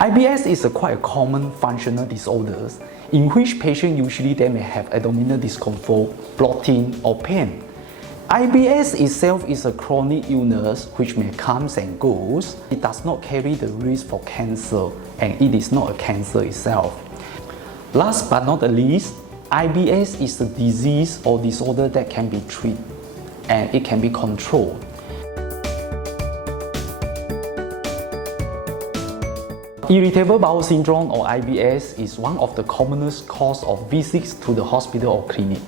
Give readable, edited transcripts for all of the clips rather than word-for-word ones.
IBS is a quite a common functional disorder in which patients usually they may have abdominal discomfort, bloating or pain. IBS itself is a chronic illness which may come and goes. It does not carry the risk for cancer and it is not a cancer itself. Last but not the least, IBS is a disease or disorder that can be treated and it can be controlled. Irritable bowel syndrome or IBS is one of the commonest cause of visits to the hospital or clinic.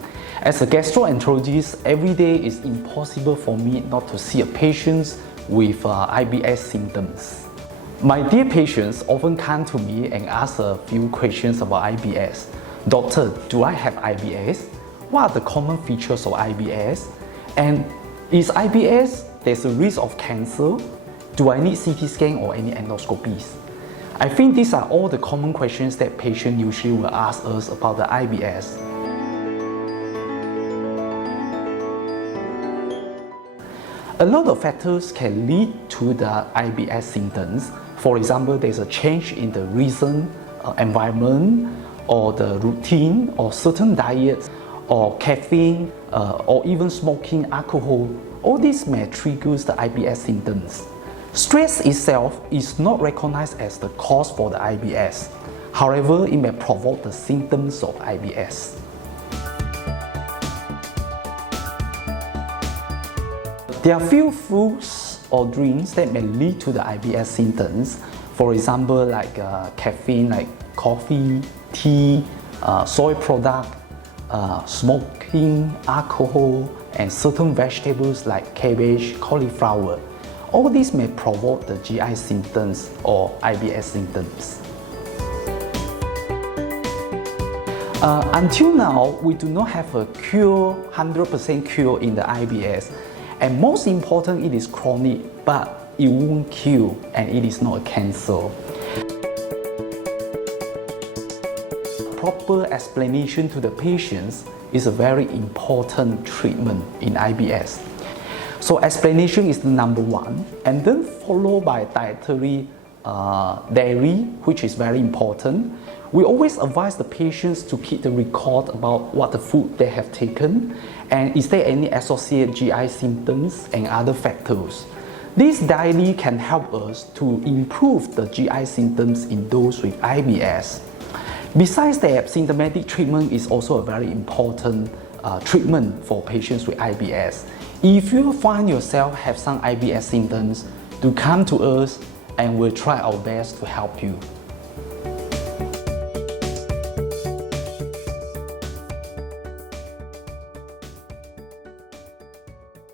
As a gastroenterologist, every day is impossible for me not to see a patient with IBS symptoms. My dear patients often come to me and ask a few questions about IBS. Doctor, do I have IBS? What are the common features of IBS? And is IBS there's a risk of cancer? Do I need CT scan or any endoscopies? I think these are all the common questions that patients usually will ask us about the IBS. A lot of factors can lead to the IBS symptoms. For example, there's a change in the recent environment or the routine or certain diets or caffeine or even smoking alcohol. All these may trigger the IBS symptoms. Stress itself is not recognized as the cause for the IBS. However, it may provoke the symptoms of IBS. There are few foods or drinks that may lead to the IBS symptoms. For example, like caffeine, like coffee, tea, soy product, smoking, alcohol, and certain vegetables like cabbage, cauliflower. All these may provoke the GI symptoms or IBS symptoms. Until now, we do not have a cure, 100% cure in the IBS. And most important, it is chronic, but it won't kill and it is not a cancer. Proper explanation to the patients is a very important treatment in IBS. So explanation is the number one, and then followed by dietary dairy, which is very important. We always advise the patients to keep the record about what the food they have taken and is there any associated GI symptoms and other factors. This daily can help us to improve the GI symptoms in those with IBS. Besides that, symptomatic treatment is also a very important treatment for patients with IBS. If you find yourself have some IBS symptoms, do come to us and we'll try our best to help you.